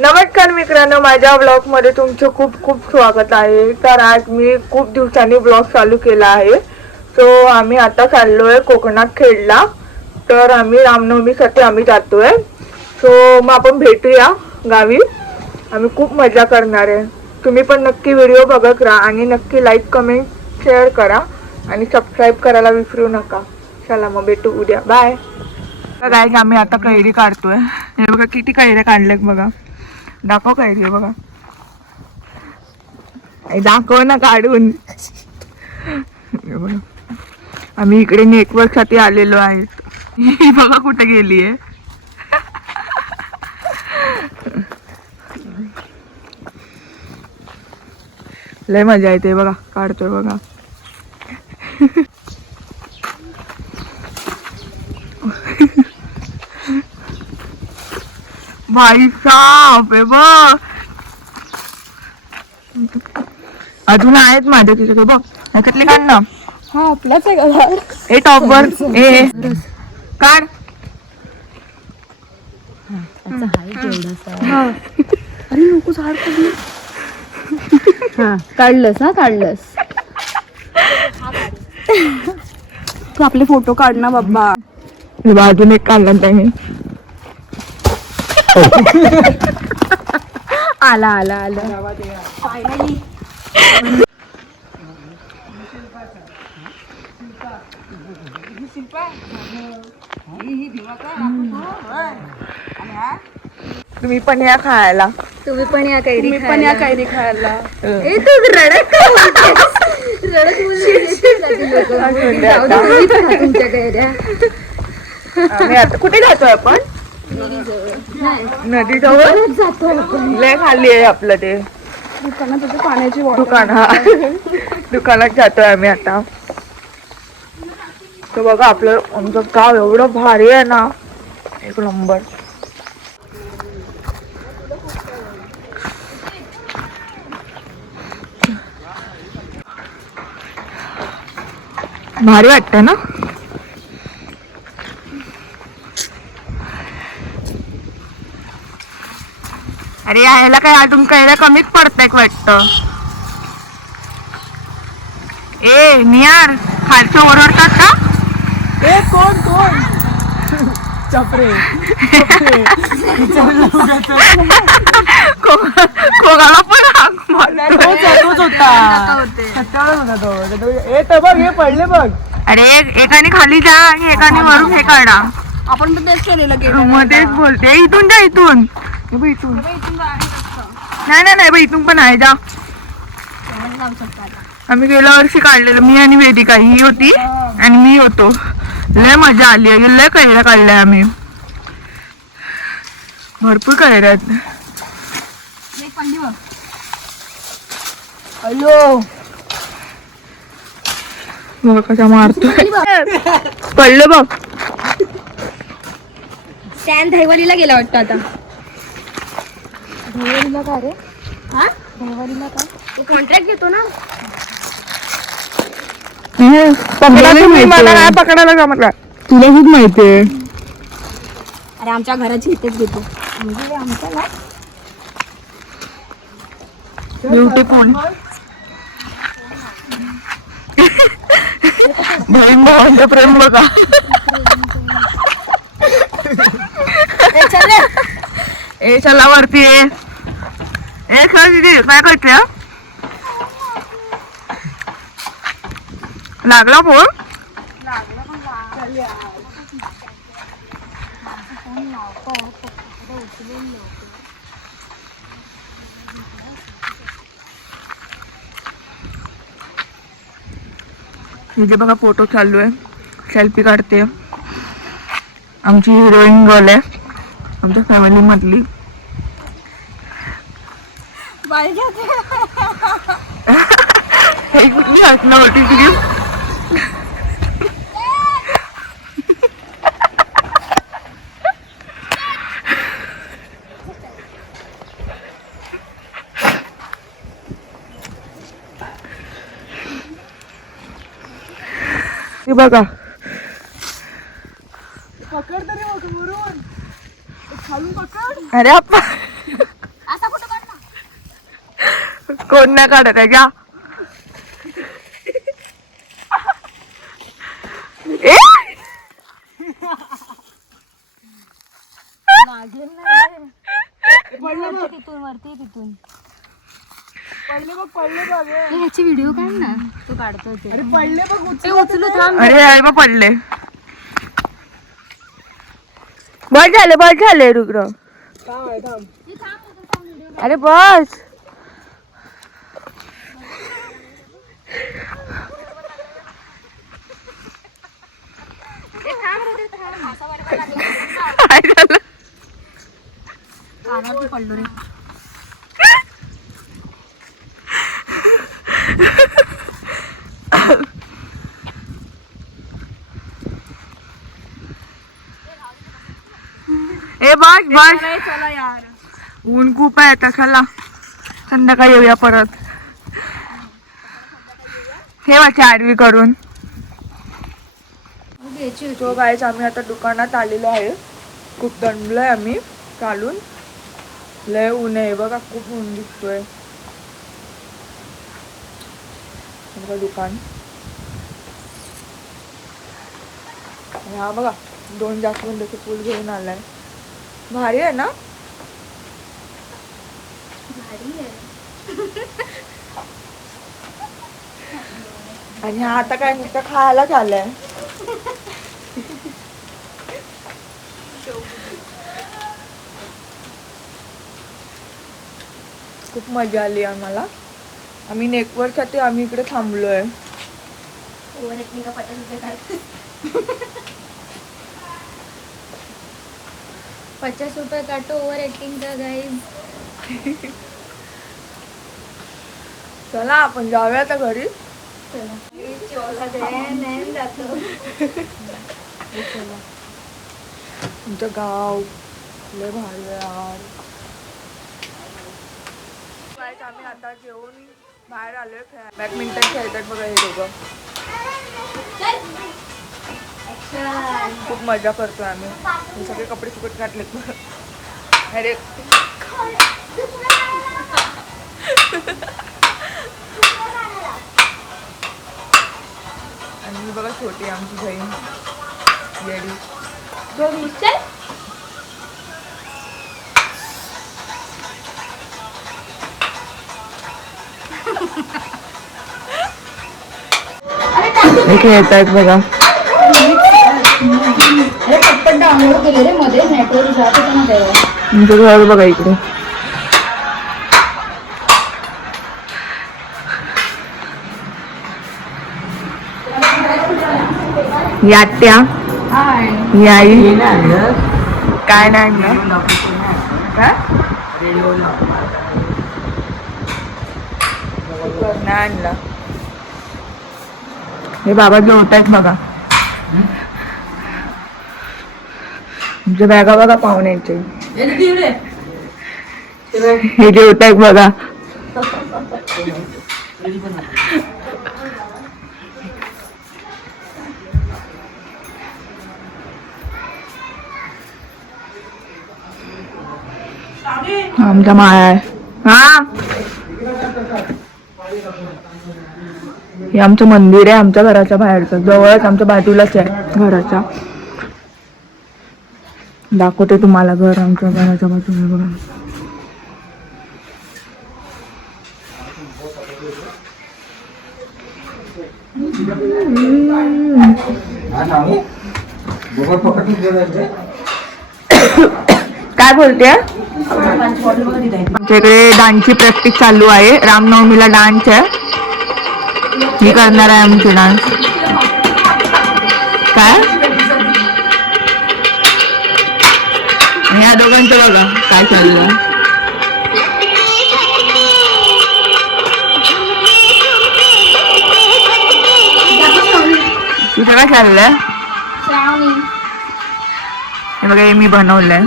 नमस्कार मित्रांनो, माझ्या ब्लॉग मध्ये तुमचं खूप खूप स्वागत आहे। तर आज मी खूप दिवसांनी ब्लॉग चालू केला आहे। सो आम्ही आता चाललोय कोकणात खेडला। तर आम्ही रामनवमीसाठी आम्ही जातोय। सो मग आपण भेटूया गावी। आम्ही खूप मजा करणार आहे। तुम्ही पण नक्की व्हिडिओ बघत राहा आणि नक्की लाईक कमेंट शेअर करा आणि सबस्क्राईब करायला विसरू नका। चला मग भेटू उद्या, बाय। गाईज आम्ही आता कैरी काढतोय। हे बघा किती कैऱ्या काढल्यात बघा। दाखव कैरी बघा, दाखव ना काढून। आम्ही इकडे नेटवर्क साठी आलेलो आहे। ही बघा कुठे गेलीये। लय मजा येते बघा, काढतोय बघा। भाई साहब आहे बघ, अजून आहेत माझ्या तिथे बघ। ह्याच्यातली काढ ना। हा आपलाच आहे का? ए टॉपवर ए काढ। अरे नको झाड पडली। हा काढलंस, हा काढलंस। तू आपले फोटो काढ ना बाबा। अजून एक काढला त्याने। आला आला आला। तुम्ही पण या खायला। तुम्ही पण या कैरी तुम्ही पण या कैरी खायला। ए तू रडत का बोलतेस? रडत बोलते तुमच्या कैऱ्या। आम्ही आता कुठे जातोय आपण? नदी जवळ जातो आपण। लय खाली आहे आपलं ते दुकानात पाण्याची दुकान। हा दुकानात जातोय आम्ही आता। तो बघा आपलं आमचं गाव एवढं भारी आहे ना, एक नंबर। भारी वाटतंय ना। अरे यायला काय अजून कैऱ्या कमीच पडतायत वाटतं। ए नियार खालचं ओरडतात का? ए कोण कोण? चपरे कोगाला पण हाक मारतो। तोच होता। ए तर बघ हे पडले बघ। अरे एकाने खाली जा आणि एकाने वरून हे काढा। आपण पण तेच केलेलं गेलं मध्येच बोलते इथून जा, इथून इथून नाही नाही नाही इथून पण आहे जा। आम्ही गेल्या वर्षी काढलेलं, मी आणि वेदिका ही होती आणि मी होतो। लय मजा आली आहे, लय कैऱ्या काढल्या आम्ही, भरपूर कैऱ्या आहेत। अयो बघ कसा मारतोय। पडलं बघ। स्टॅन दहिवलीला गेला वाटतं आता। दहिवलीला का रे? हा दहिवलीला का? तो कॉन्ट्रॅक्ट घेतो ना। मला काय पकडायला का म्हटलं, तुला खूप माहितीये। अरे आमच्या घराची इथेच घेतो म्हणजे आमच्या ना ब्युटिफुल। बहीण भावांचं प्रेम बघा। ए चला वरती ये। ए खरं दिदी काय करते? लागला फोन? इथे बघा फोटो चालू आहे, सेल्फी काढते। आमची हिरोईन गर्ल आहे आमच्या फॅमिली मधली। कुठली हसणं होती तुझी? बघा पकड तरी वरून खालून पकड. अरे आपण कोण नाही काढत आहे का? ए! तिथून वरती तिथून ह्याची व्हिडिओ काढ ना, तो काढतो ते. उचलू थांब. अरे अरे मग पडले. बस झाले रुग्र. अरे बस. काय झालं? कानावरती पडलो रे. ए बस बस. चला यार, ऊन खूप आहे आता. चला संध्याकाळी येऊया परत. हे वाचा आडवी करून. तो गाईच आम्ही आता दुकानात आलेलो आहे. खूप दंडलोय आम्ही चालून. लय ऊन आहे बघा, खूप ऊन दिसतोय. दुकान हा बघा, 2 जास्वंदाचे फूल घेऊन आलाय. भारी आहे ना? आणि हा आता काय नुसतं खायलाच आलाय. खूप मजा आली आम्हाला. आम्ही नेटवर्कसाठी आम्ही इकडे थांबलोय. 50 रुपये काटो ओव्हर ऍक्टिंग का गाईज. चला आपण जाऊया आता घरी. तुमचं गाव लय भारी आहे यार. आम्ही आता जेवून बाहेर आलोय. बॅडमिंटन खेळतात बघा हे दोघं. खूप मजा करतोय आम्ही. सगळे कपडे सुकट घातलेत. अरे आणि बघा छोटी आमची बहीण येडी. खेळत आहेत बघा. पटपट डाउनलोड केले रे मध्ये नेटवर्क जात होतं ना तेव्हा. तुमचं घर बघा इकडे. यात्या याई काय नाही ना काय आणलं. हे बाबा जेवत आहेत बघा. तुमच्या बॅगा बघा पाहुण्याचे. हे जेवत आहेत बघा. आमचा माया आहे. हा हे आमचं मंदिर आहे आमच्या घराच्या बाहेरचं. जवळच आमच्या बाजूलाच आहे घराच्या. दाखवते तुम्हाला घर आमच्या घराच्या बाजूला बघा. काय बोलते? आमच्याकडे डान्सची प्रॅक्टिस चालू आहे. रामनवमीला डान्स आहे. मी करणार आहे आमचे डान्स. काय ह्या दोघांचं बघा काय चाललं. तुझं काय चाललंय? हे बघा हे मी बनवलंय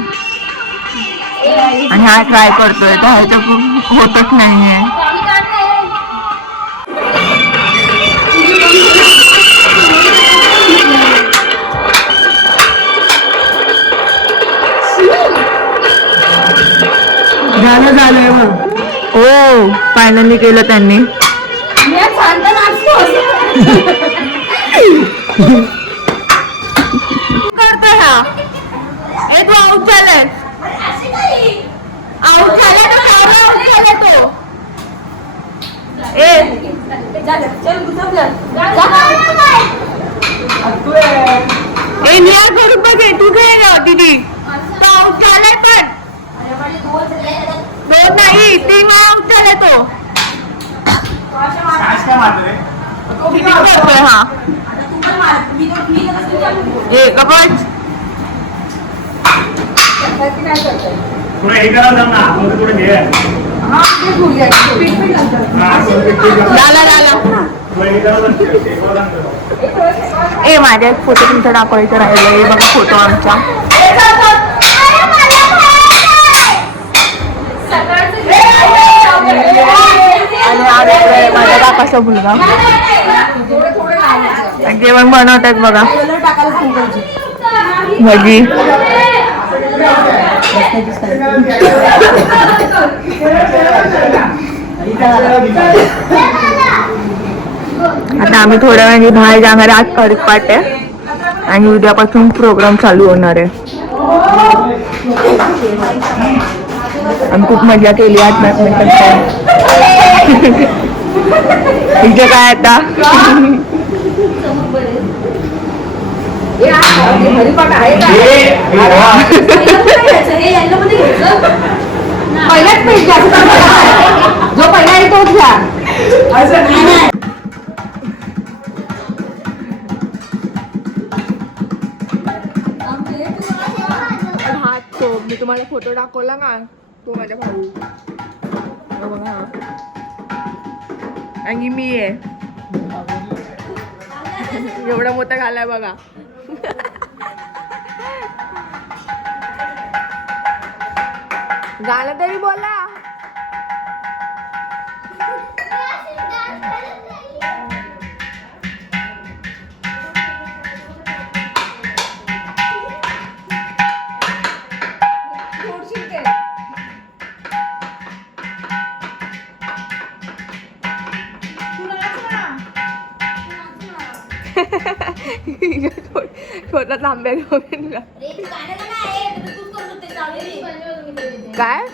आणि हा ट्राय करतोय. तर ह्याचं खूप होतच नाहीये. झालंय मग हो फायनली केलं त्यांनी. करतोय हा ए तू आउट झालाय. आउट झाला तो आउट झाला तो. ए निया करून बघे तू घे ना दीदी. तो आउट झालाय पण 2 नाही 3 आउट झाला तो. किती करतोय हा ए कबच. ए माझ्या एक फोटो तुमचा दाखवायचं राहिलं. हे बघा फोटो आमचा. आणि आज माझ्या काकाचा मुलगा जेवण बनवत आहेत बघा. भजी आता आम्ही थोड्या वेळाने बाहेर जाणार आहे. आज परिपाठ आहे आणि उद्यापासून प्रोग्राम चालू होणार आहे. आम्ही खूप मजा केली आज बॅडमिंटन. इथे काय आता जो पहिला आहे तोच घ्या. हा तो मी तुम्हाला फोटो दाखवला ना तो माझ्या भाऊ बघा. आणि मी आहे एवढा मोठा घालाय बघा. गाणं तरी बोला. छोटा तांब्या घेऊन काय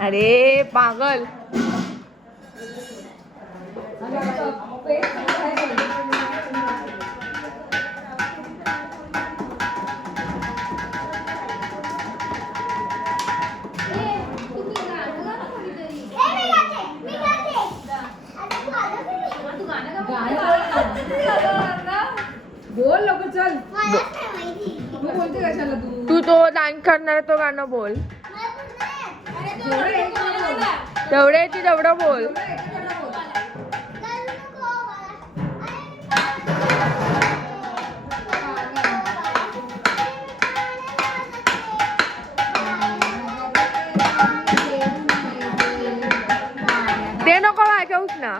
अरे पागल. बोल लोक चल. तू तो डान्स करणार तो गाणं बोल. तेवढे ती तेवढं बोल. ते नको वाजवूस ना.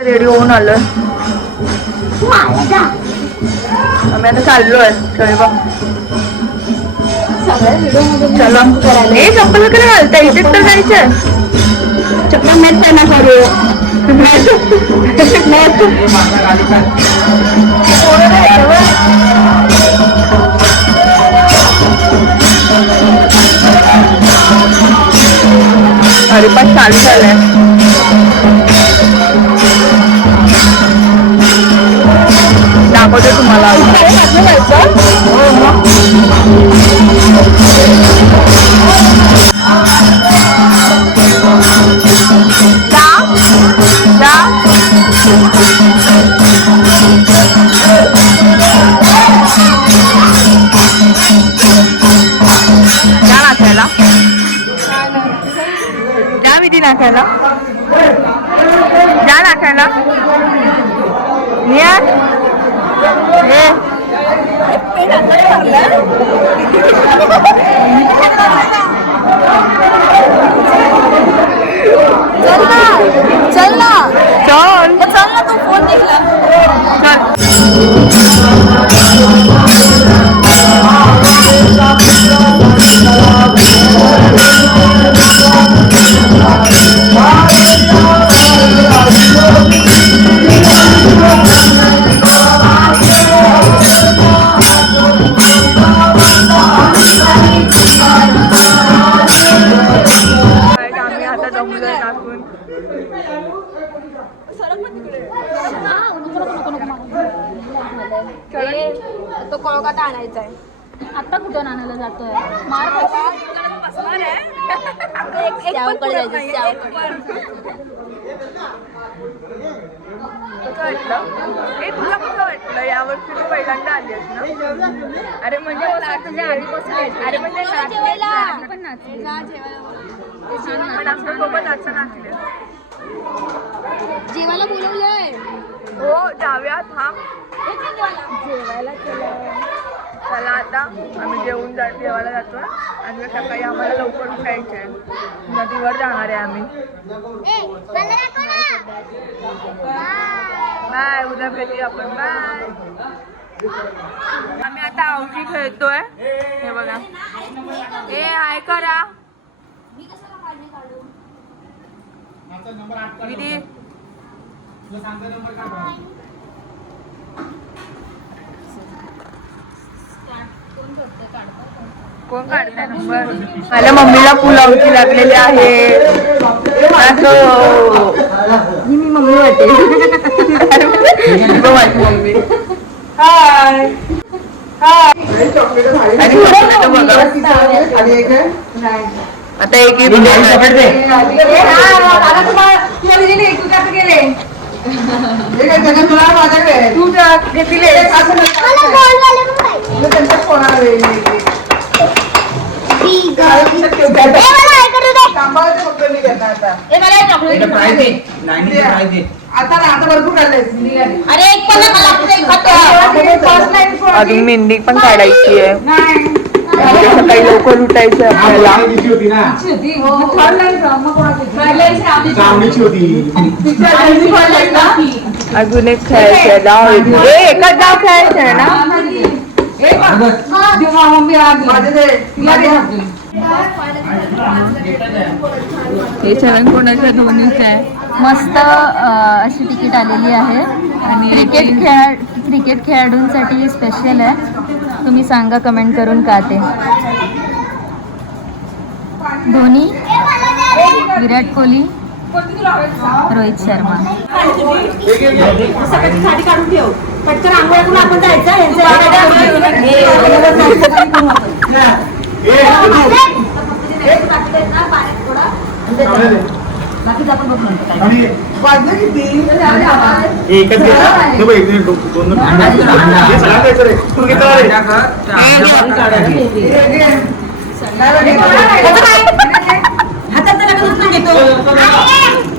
रेडी होऊन आलोय आम्ही आता चाललोय स्वयंपाक चला हे चप्पल वगैरे घालता इथेच तर जायचं चप्पल मॅच ना करू अरे पण चालू झालंय दाखवते तुम्हाला नाचायला जा विधी नाचायला जा नाचायला चल ना चल तू फोन दिला आम्ही आता जमलोय टाकून तो कोलकाता आणायचा आहे आता कुठून आणायला जातोय मार तुला कसं वाटलं यावर्षी तू पहिल्यांदा आली आहेस ना अरे म्हणजे अरे म्हणजे पण आमच्या सोबत असं नाचले जेवायला बोलवलंय हो जाऊयात हा जेवायला चला आता आम्ही जेवायला जातोय आणि सकाळी आम्हाला लवकर उठायचं आहे नदीवर जाणार आहे आम्ही बाय उद्या भेटूया आपण बाय आम्ही आता आवजी खेळतोय हे बघा ए हाय करा विधी कोण काढलाय नंबर माझ्या मम्मीला पुलावची लागलेली आहे ही मी मम्मी वाटते माझी मम्मी हाय आणि बघा आता एक अजून मेहंदी पण काढायची आहे सकाळी लवकर उठायचं आपल्याला अजून एक खेळायचं डाव एकच डाव खेळायचं आहे ना हे चरण कोणाच्या धोनीच आहे मस्त अशी तिकीट आलेली आहे आणि क्रिकेट खेळाडूंसाठी स्पेशल आहे तुम्ही सांगा कमेंट करून का ते धोनी विराट कोहली रोहित शर्मा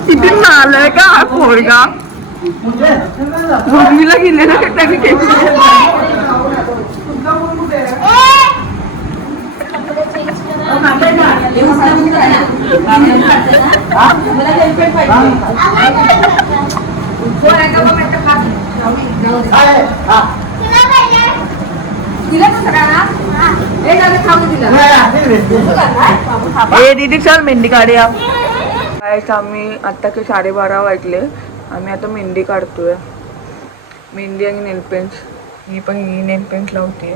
किती नालाय का हा पोरगा मुलीला गेलेला त्यांनी ए दीदी चल मेहंदी काढूया. आम्ही आता की 12:30 वाजले. आम्ही आता मेहंदी काढतोय. मेहंदी आणि नेलपेंट. ही पण ही नेलपेंट लावते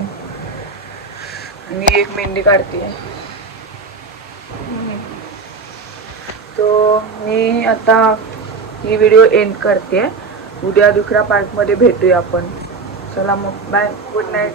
आणि एक मेहंदी काढते. तो मी आता ही व्हिडिओ एंड करते. उद्या दुसऱ्या पार्टमध्ये भेटूया आपण. चला मग बाय, गुड नाईट.